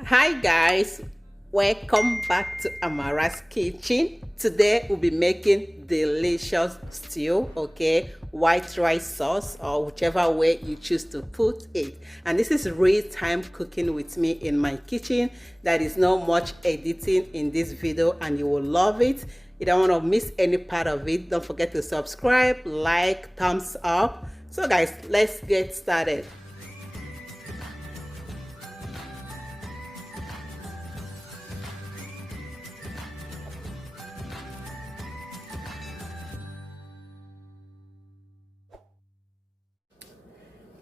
Hi guys, welcome back to Amara's kitchen. Today we'll be making delicious stew, okay? White rice sauce or whichever way you choose to put it. And this is real time cooking with me in my kitchen. There is not much editing in this video and you will love it. You don't want to miss any part of it. Don't forget to subscribe, like, thumbs up. So guys, let's get started.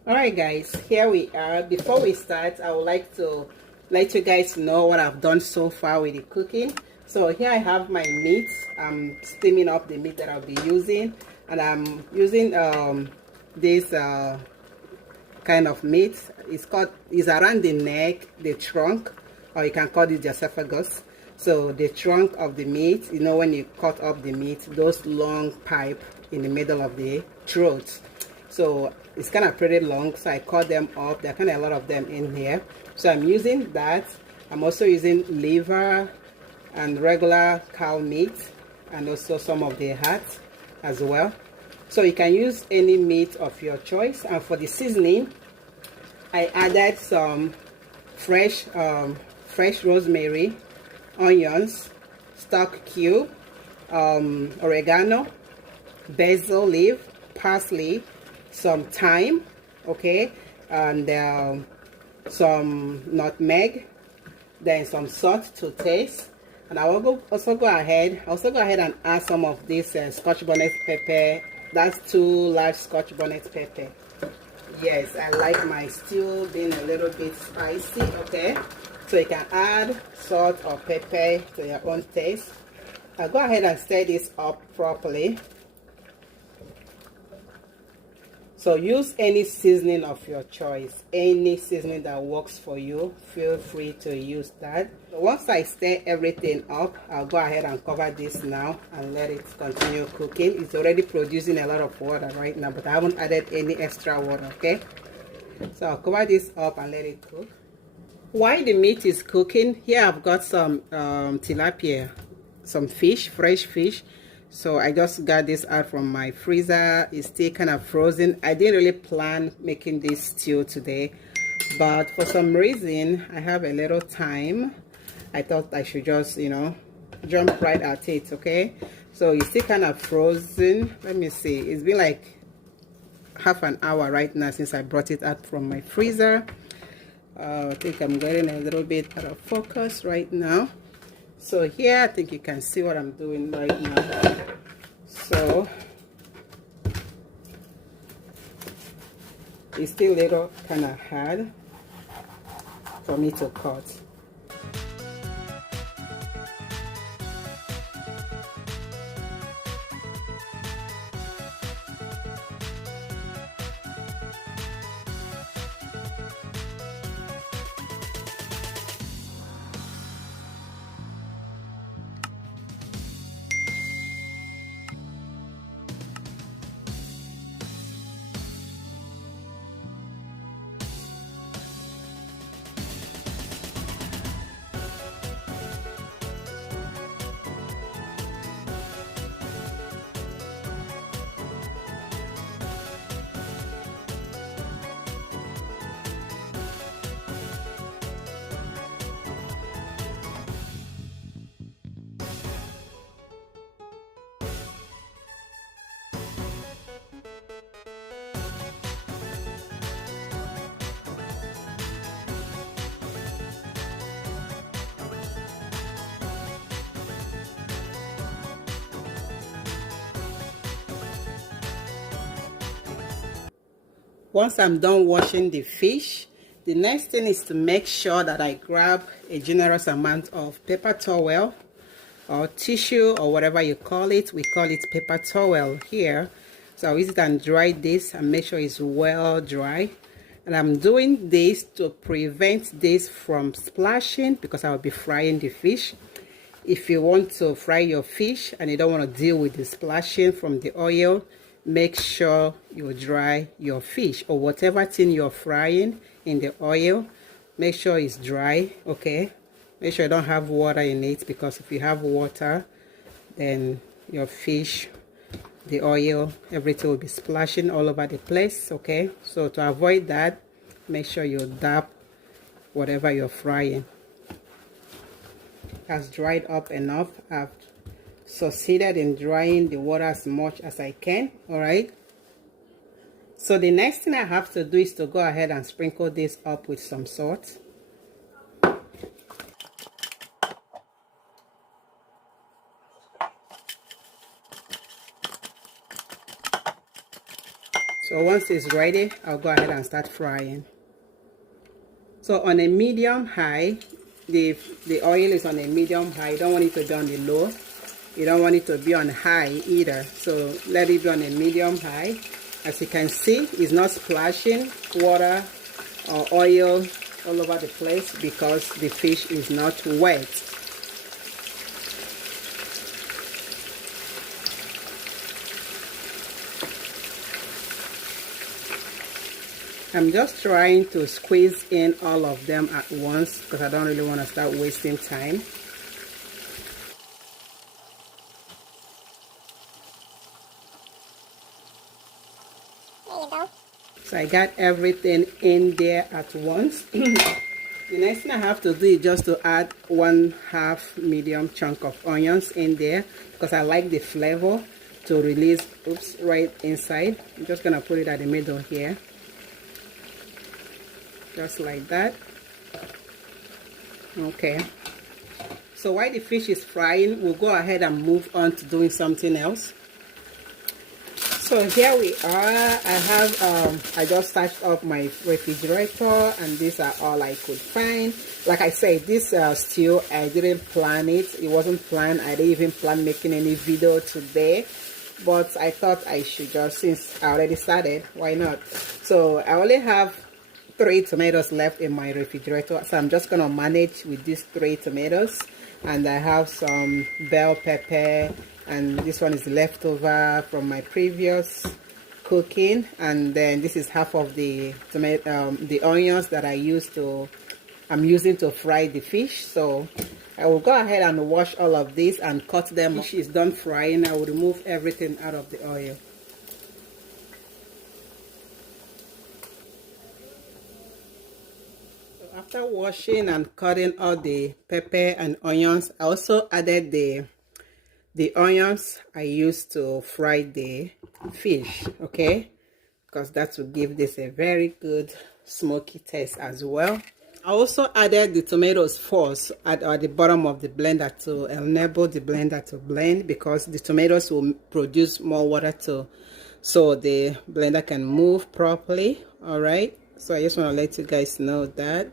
All right guys, here we are. Before we start, I would like to let you guys know what I've done so far with the cooking. So here I have my meat. I'm steaming up the meat that I'll be using, and I'm using this kind of meat. It's around the neck, the trunk, or you can call it the esophagus. So the trunk of the meat, you know, when you cut up the meat, those long pipe in the middle of the throat. So it's kind of pretty long, so I cut them up. There are kind of a lot of them in here, so I'm using that. I'm also using liver and regular cow meat, and also some of the heart as well. So you can use any meat of your choice. And for the seasoning, I added some fresh rosemary, onions, stock cube, oregano, basil leaf, parsley, some thyme, okay, and some nutmeg, then some salt to taste. And I will also go ahead and add some of this Scotch bonnet pepper. That's 2 large Scotch bonnet pepper. Yes, I like my stew being a little bit spicy, okay? So you can add salt or pepper to your own taste. I'll go ahead and stir this up properly. So use any seasoning of your choice, any seasoning that works for you. Feel free to use that. Once I stir everything up, I'll go ahead and cover this now and let it continue cooking. It's already producing a lot of water right now, but I haven't added any extra water, okay? So I'll cover this up and let it cook. While the meat is cooking, here I've got some tilapia, some fish, fresh fish. So I just got this out from my freezer. It's still kind of frozen. I didn't really plan making this stew today, but for some reason I have a little time. I thought I should just, you know, jump right at it, okay? So it's still kind of frozen. Let me see. It's been like half an hour right now since I brought it out from my freezer. I think I'm getting a little bit out of focus right now. So here I think you can see what I'm doing right now. So it's still a little kind of hard for me to cut. Once I'm done washing the fish, the next thing is to make sure that I grab a generous amount of paper towel or tissue or whatever you call it. We call it paper towel here. So I'll use it and dry this and make sure it's well dry. And I'm doing this to prevent this from splashing because I will be frying the fish. If you want to fry your fish and you don't want to deal with the splashing from the oil, make sure you dry your fish or whatever thing you're frying in the oil. make sure it's dry. Okay, make sure you don't have water in it, because if you have water, then your fish, the oil, everything will be splashing all over the place. Okay, so to avoid that, make sure you dab whatever you're frying. Has dried up enough. I've succeeded in drying the water as much as I can. All right, so the next thing I have to do is to go ahead and sprinkle this up with some salt. So once it's ready, I'll go ahead and start frying. So on a medium high, the oil is on a medium high. You don't want it to be on the low. You don't want it to be on high either. So let it be on a medium high. As you can see, it's not splashing water or oil all over the place because the fish is not wet. I'm just trying to squeeze in all of them at once because I don't really want to start wasting time. There you go. So I got everything in there at once. The next thing I have to do is just to add 1/2 medium chunk of onions in there because I like the flavor to release, right inside. I'm just gonna put it at the middle here. Just like that. Okay, so while the fish is frying, we'll go ahead and move on to doing something else. So here we are. I just touched up my refrigerator, and these are all I could find. Like I said, this stew, I didn't plan it. It wasn't planned. I didn't even plan making any video today, but I thought I should just, since I already started, why not? So I only have 3 tomatoes left in my refrigerator, so I'm just gonna manage with these 3 tomatoes, and I have some bell pepper, and this one is leftover from my previous cooking, and then this is half of the tomato, the onions that I'm using to fry the fish. So I will go ahead and wash all of these and cut them. When it's done frying, I will remove everything out of the oil. After washing and cutting all the pepper and onions, I also added the onions I used to fry the fish, okay, because that will give this a very good smoky taste as well. I also added the tomatoes first at the bottom of the blender to enable the blender to blend, because the tomatoes will produce more water so the blender can move properly. All right, so I just want to let you guys know that.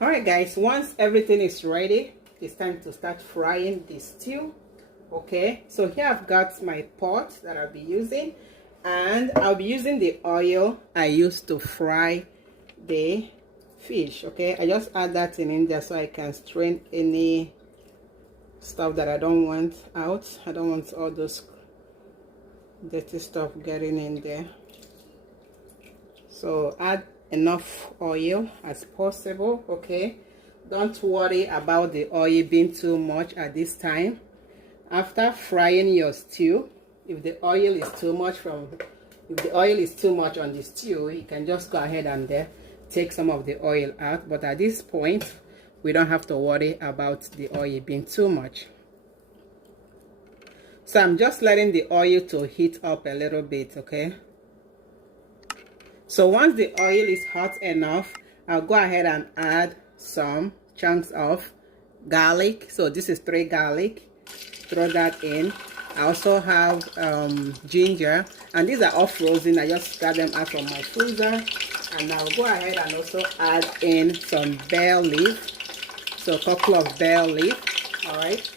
All right guys, once everything is ready, it's time to start frying the stew. Okay, so here I've got my pot that I'll be using, and I'll be using the oil I used to fry the fish. Okay, I just add that in there so I can strain any stuff that I don't want out. I don't want all those dirty stuff getting in there. So add enough oil as possible. Okay, don't worry about the oil being too much at this time. After frying your stew, if the oil is too much on the stew, you can just go ahead and take some of the oil out. But at this point, we don't have to worry about the oil being too much. So I'm just letting the oil to heat up a little bit. Okay, so once the oil is hot enough, I'll go ahead and add some chunks of garlic. So this is 3 garlic. Throw that in. I also have ginger, and these are all frozen. I just got them out from my freezer. And I'll go ahead and also add in some bay leaf. So a couple of bay leaf. All right.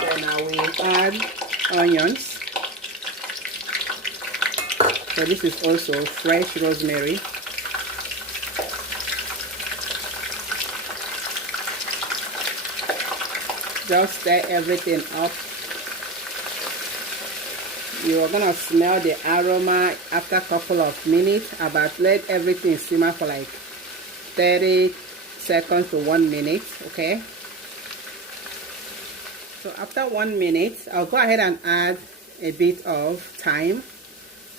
Then I will add onions. So this is also fresh rosemary. Just stir everything up. You're gonna smell the aroma after a couple of minutes. About let everything simmer for like 30 seconds to 1 minute. Okay, so after 1 minute, I'll go ahead and add a bit of thyme.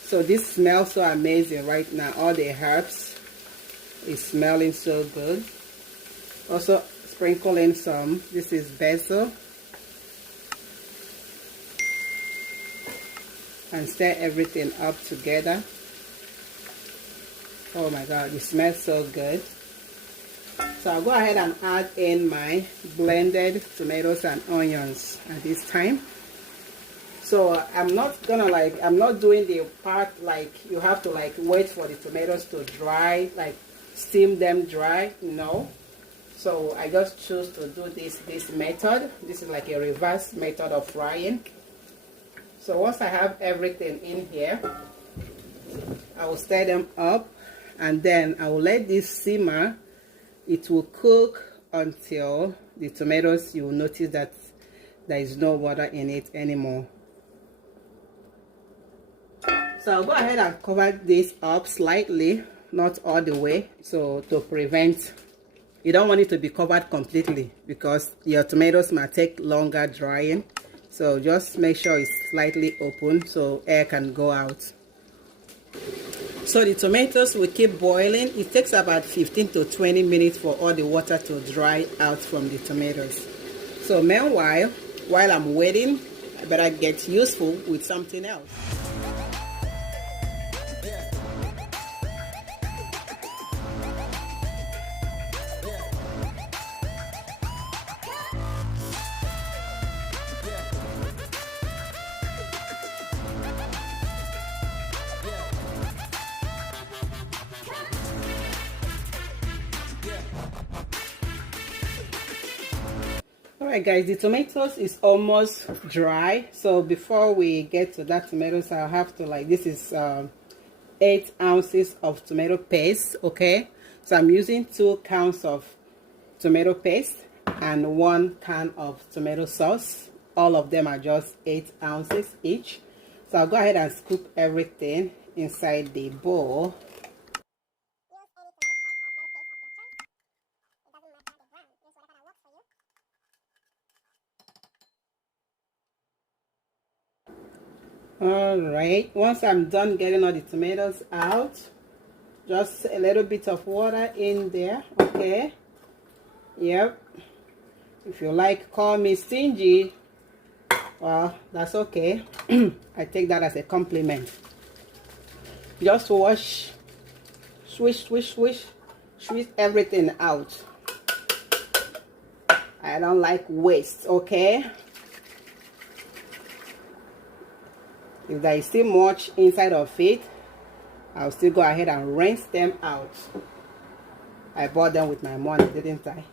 So this smells so amazing right now. All the herbs is smelling so good. Also sprinkle in some, this is basil, and stir everything up together. Oh my god, it smells so good. So I'll go ahead and add in my blended tomatoes and onions at this time. So I'm not doing the part like you have to like wait for the tomatoes to dry, like steam them dry. No. So I just choose to do this method. This is like a reverse method of frying. So once I have everything in here, I will stir them up, and then I will let this simmer. It will cook until the tomatoes, you will notice that there is no water in it anymore. So I'll go ahead and cover this up slightly, not all the way, so to prevent, you don't want it to be covered completely because your tomatoes might take longer drying. So just make sure it's slightly open so air can go out. So the tomatoes will keep boiling. It takes about 15 to 20 minutes for all the water to dry out from the tomatoes. So meanwhile, while I'm waiting, I better get useful with something else. Alright guys, the tomatoes is almost dry. So before we get to that tomatoes, I'll have to like, this is 8 ounces of tomato paste. Okay, so I'm using 2 cans of tomato paste and 1 can of tomato sauce. All of them are just 8 ounces each. So I'll go ahead and scoop everything inside the bowl. All right, once I'm done getting all the tomatoes out, just a little bit of water in there. Okay, yep, if you like call me stingy, well, that's okay. I take that as a compliment. Just wash, swish everything out. I don't like waste. Okay, if there is still much inside of it, I'll still go ahead and rinse them out. I bought them with my money, didn't I?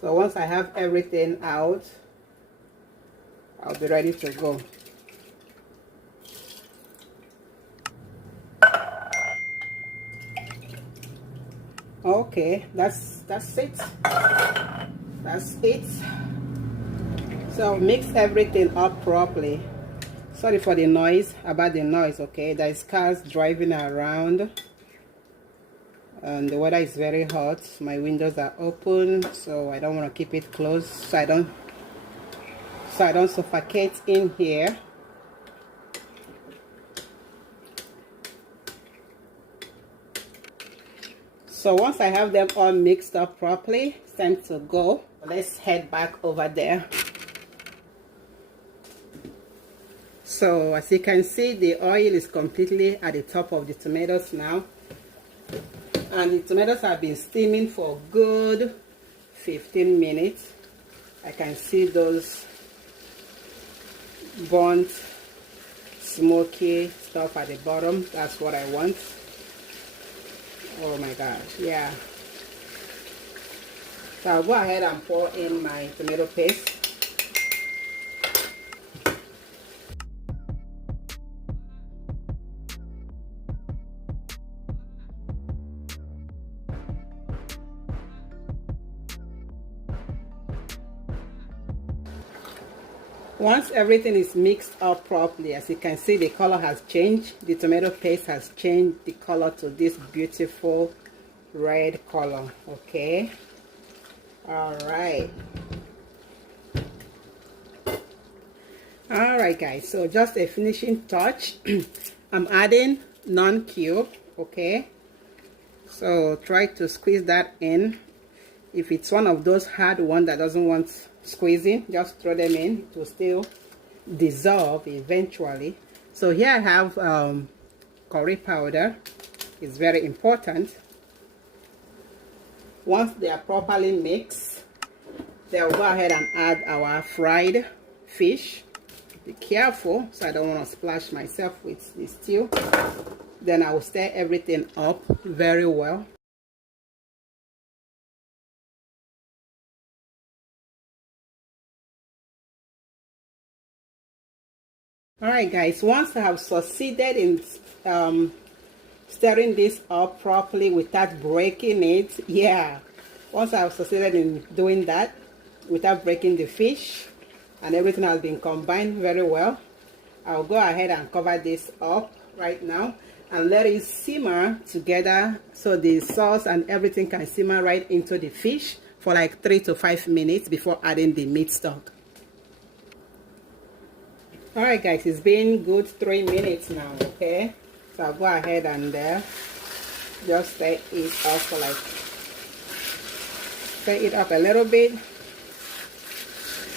So once I have everything out, I'll be ready to go. Okay, that's it. That's it. So mix everything up properly. Sorry for the noise, about the noise. Okay, there's cars driving around and the weather is very hot. My windows are open, so I don't want to keep it closed so I don't suffocate in here. So once I have them all mixed up properly, it's time to go. Let's head back over there. So as you can see, the oil is completely at the top of the tomatoes now, and the tomatoes have been steaming for a good 15 minutes. I can see those burnt smoky stuff at the bottom. That's what I want. Oh my gosh, yeah. So I'll go ahead and pour in my tomato paste. Once everything is mixed up properly, as you can see, the color has changed. The tomato paste has changed the color to this beautiful red color. Okay. All right. All right, guys. So just a finishing touch. I'm adding non-cube. Okay. So try to squeeze that in. If it's one of those hard ones that doesn't want squeezing, just throw them in. It will still dissolve eventually. So here I have curry powder. It's very important. Once they are properly mixed, then we'll go ahead and add our fried fish. Be careful so I don't want to splash myself with the stew. Then I will stir everything up very well. Alright guys, once I have succeeded in stirring this up properly without breaking it, once I have succeeded in doing that without breaking the fish and everything has been combined very well, I'll go ahead and cover this up right now and let it simmer together so the sauce and everything can simmer right into the fish for like 3 to 5 minutes before adding the meat stock. Alright guys, it's been good 3 minutes now, okay? So I'll go ahead and just stir it up for like, stir it up a little bit.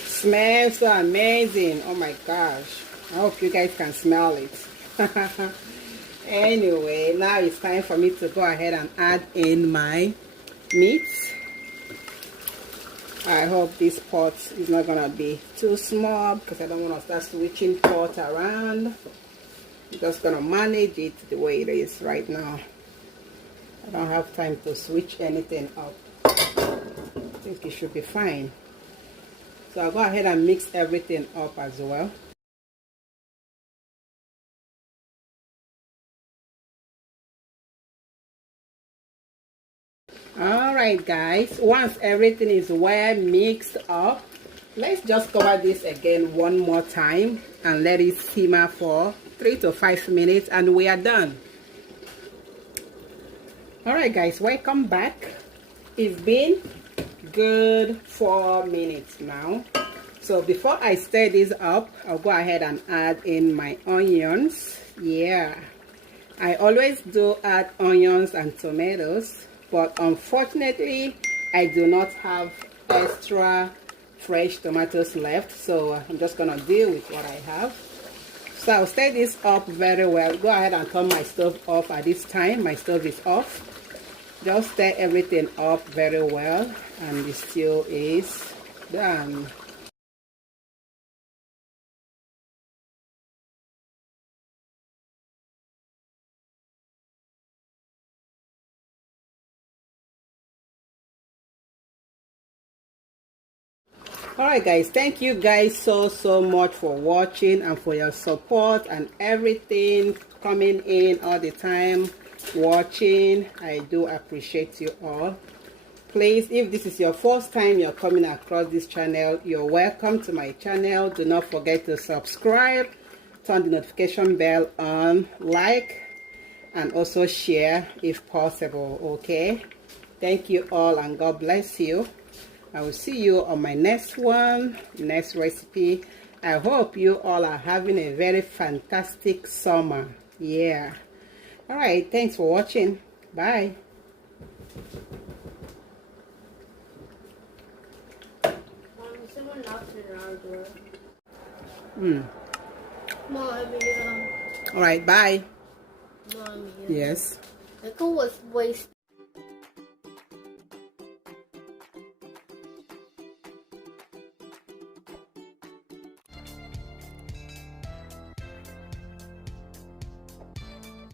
Smells so amazing. Oh my gosh. I hope you guys can smell it. Anyway, now it's time for me to go ahead and add in my meat. I hope this pot is not gonna be too small because I don't want to start switching pot around. I'm just gonna manage it the way it is right now. I don't have time to switch anything up. I think it should be fine. So I'll go ahead and mix everything up as well. Alright guys, once everything is well mixed up, let's just cover this again one more time and let it simmer for 3 to 5 minutes and we are done. Alright guys, welcome back. It's been good 4 minutes now. So before I stir this up, I'll go ahead and add in my onions. I always do add onions and tomatoes, but unfortunately I do not have extra fresh tomatoes left, so I'm just gonna deal with what I have. So I'll stir this up very well. Go ahead and turn my stove off at this time. My stove is off. Just stir everything up very well and the stew is done. Alright guys, thank you guys so much for watching and for your support and everything, coming in all the time, watching. I do appreciate you all. Please, if this is your first time you're coming across this channel, you're welcome to my channel. Do not forget to subscribe, turn the notification bell on, like, and also share if possible. Okay, thank you all and God bless you. I will see you on my next recipe. I hope you all are having a very fantastic summer. All right, thanks for watching. Bye. Someone knocked at our door. All right, bye. Mommy. Yes. Nicole was wasting.